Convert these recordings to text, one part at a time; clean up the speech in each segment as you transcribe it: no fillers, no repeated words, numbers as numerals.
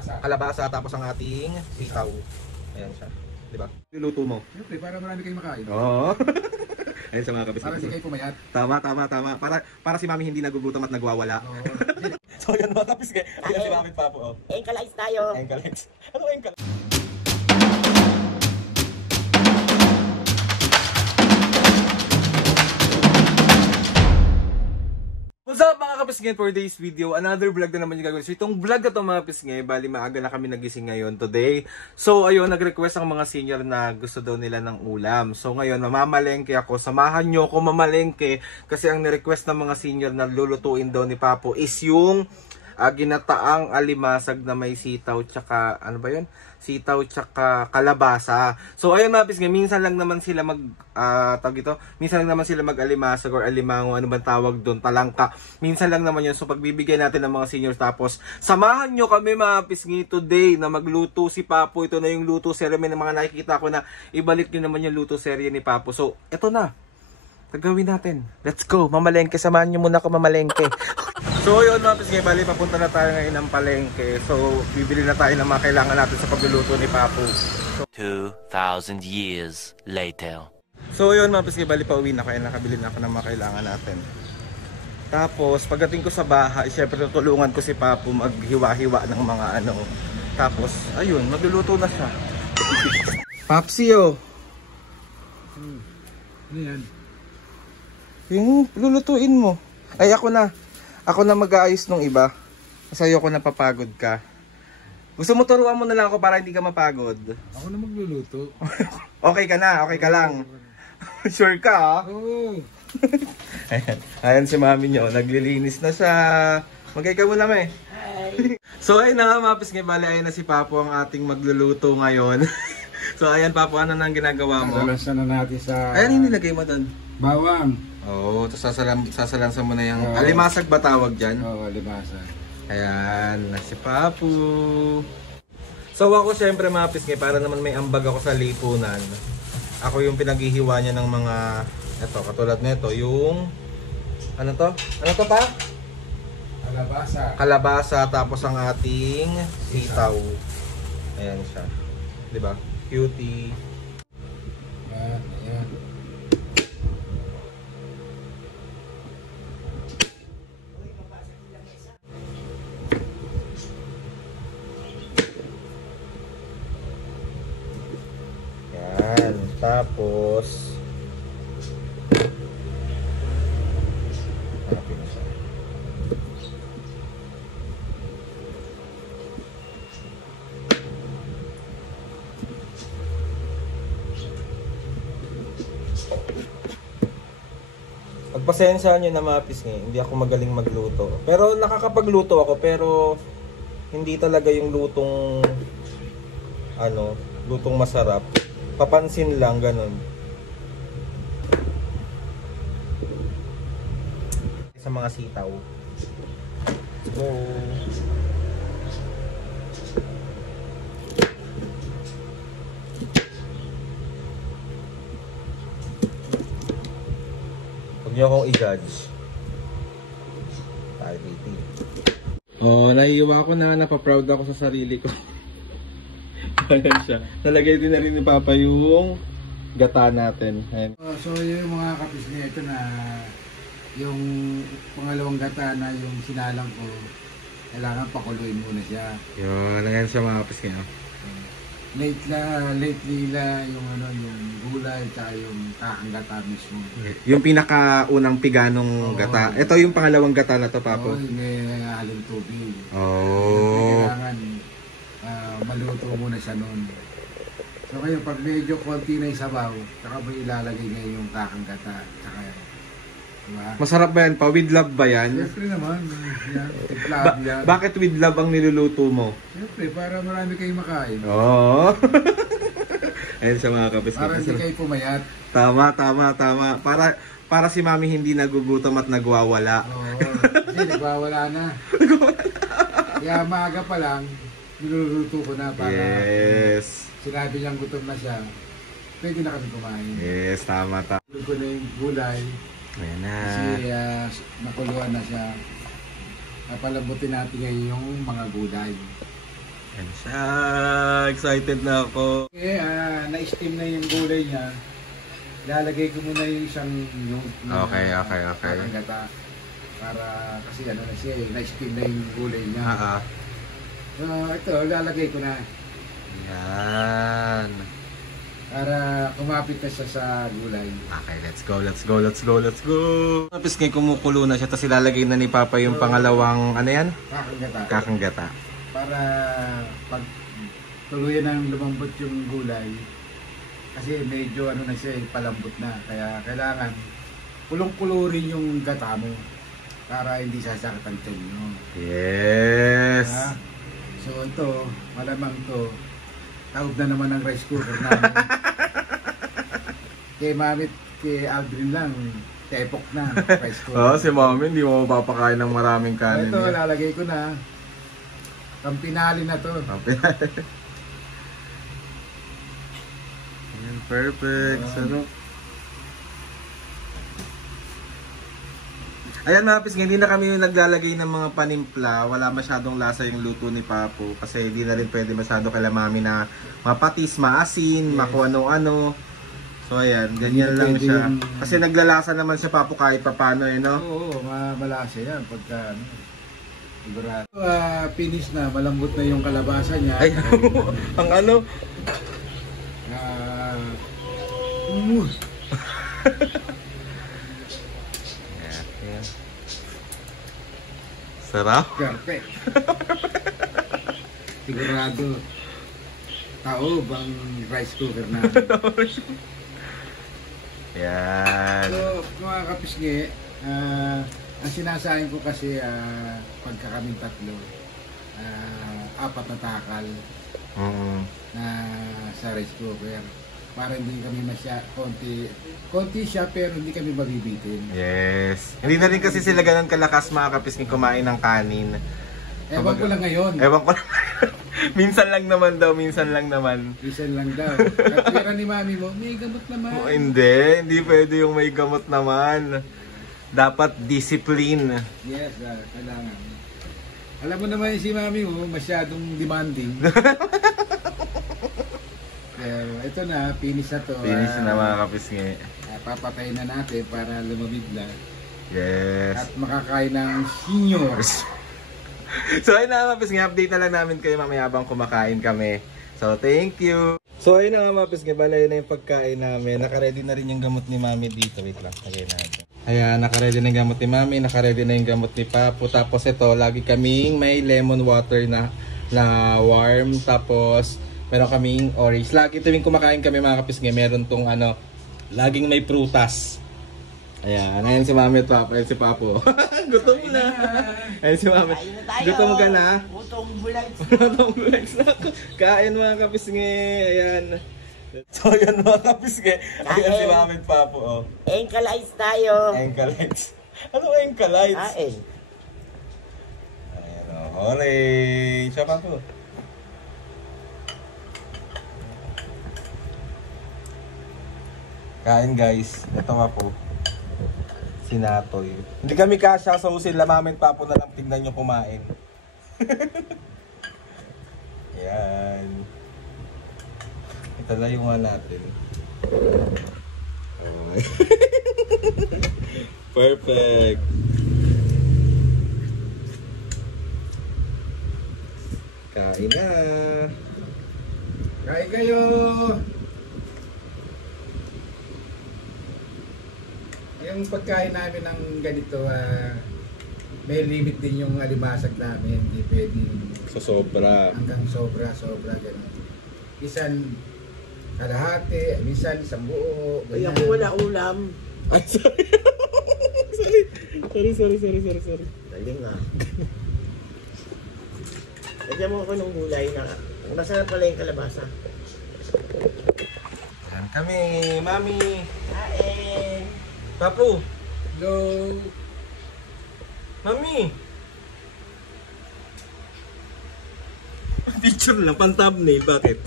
kalabasa, tapos ang ating sitaw. Ayan siya. Diba? Luluto mo. Siyempre, para marami kayong makain. Oo. Ayun sa mga kabisnes. Para hindi kayo pumayat. Tama. Para si Mami hindi nagugutom at nagwawala. Oo. So yan mga kabisnes. Ayun si Mami Papo. Oh. Enkalize tayo. Enkalize. Ano enkalize? What's up mga kapisngay, for today's video, another vlog na naman yung gagawin. So itong vlog na to mga kapisngay, bali maaga na kami nagising ngayon today. So ayun, nag-request ang mga senior na gusto daw nila ng ulam. So ngayon, mamamalengke ako. Samahan nyo ako mamalengke kasi ang ni-request ng mga senior na lulutuin daw ni Papo is yung ginataang alimasag na may sitaw tsaka, ano ba yun? Sitaw tsaka kalabasa. So ayun mga kapisngay, minsan lang naman sila minsan lang naman sila mag-alimasag or alimango, ano bang tawag doon, talangka. Minsan lang naman yun. So pagbibigyan natin ng mga seniors, tapos samahan nyo kami mga kapisngay today na magluto si Papo. Ito na yung luto serye ng mga nakikita ko na ibalik nyo naman yung luto serye ni Papo. So ito na, gagawin natin. Let's go, mamalengke. Samahan nyo muna ako mamalengke. So yun mga kapisngay, bali papunta na tayo ngayon ng palengke. So bibili na tayo ng mga kailangan natin sa pagluluto ni Papo. 2,000 years later. So yun mga kapisngay, bali pauwi na kaya nakabili na ako ng mga kailangan natin. Tapos pagdating ko sa bahay, syempre tutulungan ko si Papo maghiwa-hiwa ng mga ano. Tapos ayun, magluluto na siya. Papsi oh. Ano yan? Yung lulutuin mo. Ay ako na mag-aayos nung iba. Kasi ayoko na papagod ka. Gusto mo turuan mo na lang ako para hindi ka mapagod? Ako na magluluto. Okay ka na, okay ka lang. Sure ka ha? Oo. Ayan si mami nyo, naglilinis na siya. Magay ka muna may. So ayun na nga mga kapisngay, bali ayun na si Papo ang ating magluluto ngayon. So ayan Papo, ano nang ginagawa mo? Sasalasan na natin sa Ayan yung nilagay mo doon. bawang. Oo, tapos sasalansan mo na yung alimasag ba tawag dyan? Oo, alimasag. Ayan, na si Papo. So ako syempre mga kapisngay, para naman may ambag ako sa lipunan. Ako yung pinaghihiwa niya ng mga, eto, katulad nito, yung, ano to? Ano to pa? Kalabasa. Kalabasa, tapos ang ating sitaw. Ayan siya. Diba? Cutie. Yan, yan. Yan. Tapos, hanapin na siya. Pagpasensyahan nyo na mga kapisngay, hindi ako magaling magluto. Pero nakakapagluto ako, pero hindi talaga yung lutong lutong masarap. Papansin lang, ganun. Sa mga sitaw. So, huwag niyo akong i-judge. Oh, naiiwa ko na, napaproud ako sa sarili ko. Ayan siya. Nalagay din na rin ni Papa yung gata natin. Ayan. So yung mga kapisngay, ito na yung pangalawang gata na yung sinalang ko, kailangan pakuluin muna siya. Yun, ayan siya mga kapisngay. Lately yung yung gulay at yung kakang gata mismo. Yung pinakaunang piganong gata. Ito yung pangalawang gata na to, Papo. Oo, hindi haling tubig. Oh. Kailangan maluto muna siya noon. So kayo, pag medyo konti na yung sabaw, saka mo ilalagay ngayon yung kakang gata. Saka, diba? Masarap ba yan pa? With love ba yan? Siyempre naman. Yan, tiplad yan. Bakit with love ang niluluto mo? Siyempre, para marami kayong makain. Oo. Ayun sa mga kapisngay. Para hindi kayo pumayat. Tama. Para si Mami hindi nagugutom at nagwawala. Oo. Kasi nagwawala na. Kaya maaga pa lang, niluluto ko na para sinabi niyang gutom na siya, pwede na kami kumain. Yes, tama. Tulog ko na yung gulay. Ayan na. Kasi nakuluan na siya. Papalambutin natin ngayon yung mga gulay. Yan siya. Excited na ako. Okay, na-steam na yung gulay niya. Lalagay ko muna yung isang yolk na Okay. parang gata. Para kasi ano na siya na-steam na yung gulay niya. So ito, lalagay ko na. Yan. Para kumapit na siya sa gulay. Okay, let's go. Tapos ngayon kumukulo na siya, tapos ilalagay na ni Papa yung pangalawang, ano yan? Kakang-gata. Kakang-gata. Para pag tuluyan ng lumambot yung gulay, kasi medyo ano na siya, palambot na. Kaya kailangan kulong-kulo rin yung gata mo para hindi sasakit ang tiyan nyo. Yes! Ha? So ito, malamang to, taob na naman ang rice cooker namin. Kay Mamit, kay Aldrin lang, tepok na rice cooker. Si Mami, hindi mo mapapakain ng maraming kanin. Ito, lalagay ko na. Pampinali na to. Ayan, perfect. Sarap. Ayan mga kapis, hindi na kami naglalagay ng mga panimpla. Wala masyadong lasa yung luto ni Papo. Kasi hindi na rin pwede masyado kala Mami na mapatis, maasin, makuha ano-ano. So ayan, ganyan lang siya. Kasi naglalasa naman siya Papo kahit papano no? Oo, malasa yan pagka ano. Sigurado. Finish na, malambot na yung kalabasa niya. Ay, ang ano? Ayan. Sarap. Perfect. Sigurado. Taob ang rice cooker na. Yan. So, mga kapisngi, ang sinasahin ko kasi pagka kaming tatlo, 4 na takal na sa rice cooker. Para hindi kami konti siya pero hindi kami mabibitin. Yes. Hindi na rin kasi sila ganun kalakas mga kapisngi kumain ng kanin. Ewan ko lang ngayon. Ewan ko lang. Minsan lang naman daw. Minsan lang daw. Katwira ni Mami mo, may gamot naman. Oh, hindi pwede yung may gamot naman. Dapat discipline. Yes, kailangan. Alam mo naman si Mami mo, masyadong demanding. Pero ito na, finish na to. Finish na mga kapisngi. Papatayin na natin para lumabig na. Yes. At makakain ng seniors. So ayun na mga kapisngi, update na lang namin kayo mamaya habang kumakain kami. So thank you. So ayun na mga kapisngi, balay na yung pagkain namin. Nakaready na rin yung gamot ni Mami dito. Wait lang, lagay natin. Ayan, nakaready na yung gamot ni Mami, nakaready na yung gamot ni Papo. Tapos ito, lagi kaming may lemon water na warm. Tapos meron kaming orange. Lagi tuwing kumakain kami mga kapisngi, meron tong ano, laging may prutas. Ayan si Mami at Papa, ayan si Papo. Gutom na. Ayan si Mami. Gutom ka na? Utong bulag. Utong bulag na ako. Kain mga kapisngi. Ayan. So ayan mga kapisngi. Ayan si Mami at Papo. Oh. Enkalites tayo. Enkalites. Ano enkalites? Ayan. Ayan o. Orange. Siya Papo. Kain guys. Ito nga po. Sinatoy. Hindi kami kasya sa usin. Lamamin Papo na lang. Tignan nyo kumain. Yan. Ito na yung natin. Okay. Perfect. Kain na. Kain kayo! Yung pagkain namin ng ganito, may limit din yung alimasag namin. Hindi pwedeng So sobra. hanggang sobra, gano'n. Minsan kalahati, minsan isang buo. Ay, ganyan. ako wala ulam. Ay, sorry. sorry. Dali nga. Lagyan mo ako ng gulay na. Masarap pala yung kalabasa. Yan kami, Mami. Kain. Papo. Hello! Mami. Picture lang, pan-thumbnail. Bakit?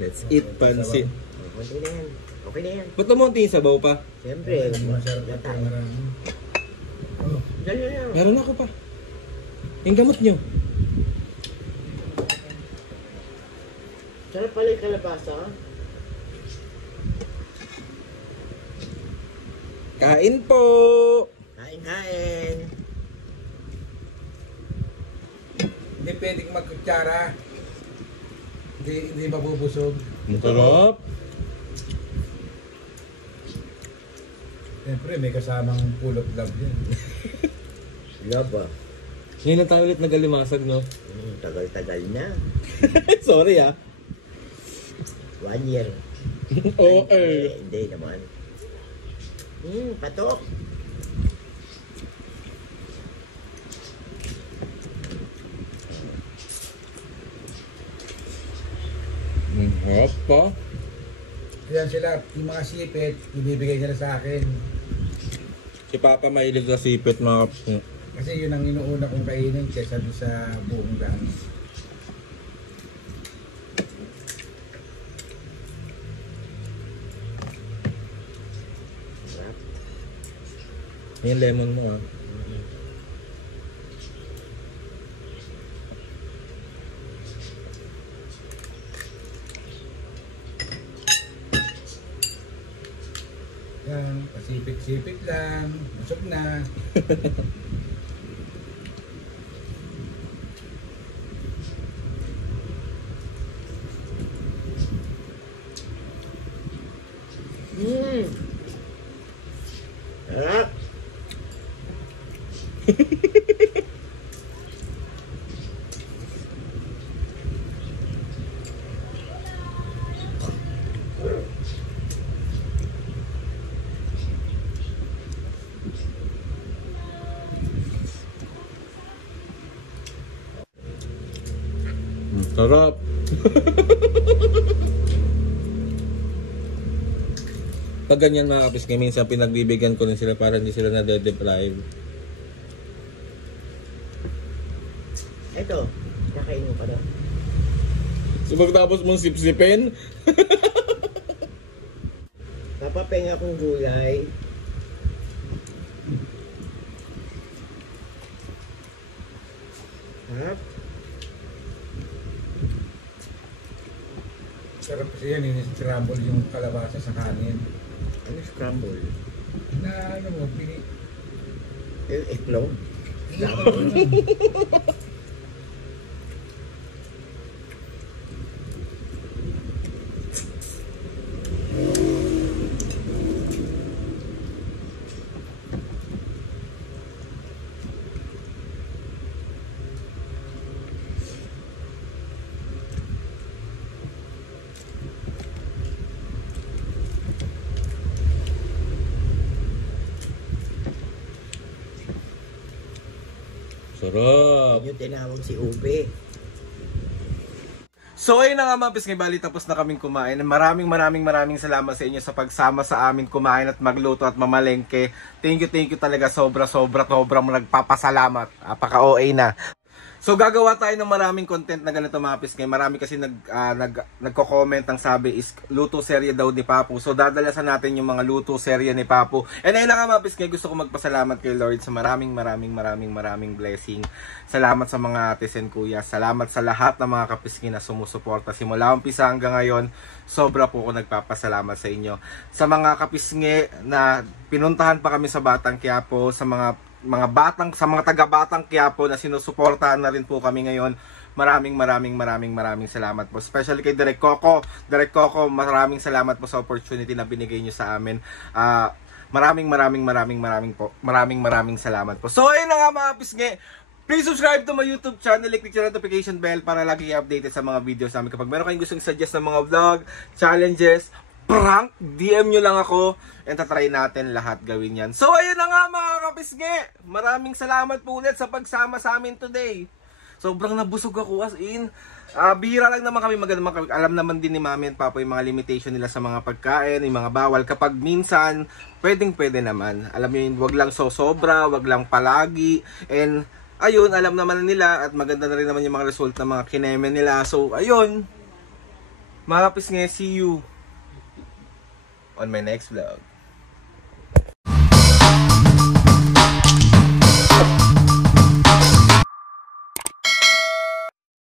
Let's eat pansit. Okay na yan. Okay na yan. Ba't namunti yung sabaw pa? Siyempre. Masarap Yan ito, tayo. marami. Dali na yan. Meron ako pa. Yung gamot nyo. Sarap pala yung kalabasa. Kain po! Kain. Hindi pwedeng magkutsara. Hindi mabubusog. Masarap! Siyempre, may kasamang pulot love yan. Love ah. Ngayon na tayo ulit nagalimasag, no? Tagal-tagal na. Sorry, ah. 1 year. Oo, Hindi naman. Patok. Harap pa. Yan sila, yung mga sipit, ibibigay nila sa akin. Si Papa mahilig sa sipit, mga kapis. Kasi yun ang inuuna kong kainin kaysa doon sa buong langis. Yung lemon mo, ah. Yan, pasipit-sipit lang, busog na. Sarap. Sarap! Pag ganyan mga kapis, minsan pinagbibigyan ko rin sila para hindi sila nade-deprive. Ito, nakain mo pa na. So pagtapos mong sipsipin, Papapenga kong gulay. Sarap. Sarap kasi yan, ini-scramble yung kalabasa sa kanin. Ano scramble? Na ano mo, Itlog. sarap! Yung tinawag si Ube. So ayun na nga mga pisngay, bali tapos na kaming kumain. Maraming salamat sa inyo sa pagsama sa amin kumain at magluto at mamalengke. Thank you talaga, sobrang nagpapasalamat. Apaka-OA na. So gagawa tayo ng maraming content na ganito mga pisngay. Marami kasi nagko-comment ang sabi is luto serye daw ni Papu. So dadalasan natin yung mga luto serye ni Papu. And ayun na nga mga pisngay, gusto ko magpasalamat kay Lord sa maraming blessing. Salamat sa mga ates and kuya. Salamat sa lahat ng mga kapisngay na sumusuporta simula umpisa hanggang ngayon. Sobra po ako nagpapasalamat sa inyo. Sa mga kapisngay na pinuntahan pa kami sa Batang Quiapo, sa mga taga-Batang Quiapo na sinusuportahan na rin po kami ngayon. Maraming salamat po. Especially kay Direk Coco. Direk Coco, maraming salamat po sa opportunity na binigay niyo sa amin. Maraming salamat po. So ayun na nga mga pisngi. Please subscribe to my YouTube channel, click the notification bell para lagi updated sa mga videos namin. Kapag meron kayong gustong suggest ng mga vlog, challenges, prank, DM nyo lang ako and tatry natin lahat gawin yan. So ayun na nga mga kapisngi, maraming salamat po ulit sa pagsama sa amin today. Sobrang nabusog ako as in. Bihira lang naman kami alam naman din ni Mami at Papa yung mga limitation nila sa mga pagkain, yung mga bawal. Kapag minsan, pwede naman. Alam nyo yun, wag lang sobra, wag lang palagi. And ayun, alam naman nila at maganda na rin naman yung mga result ng mga kineme nila. So ayun, mga kapisngi, see you on my next vlog.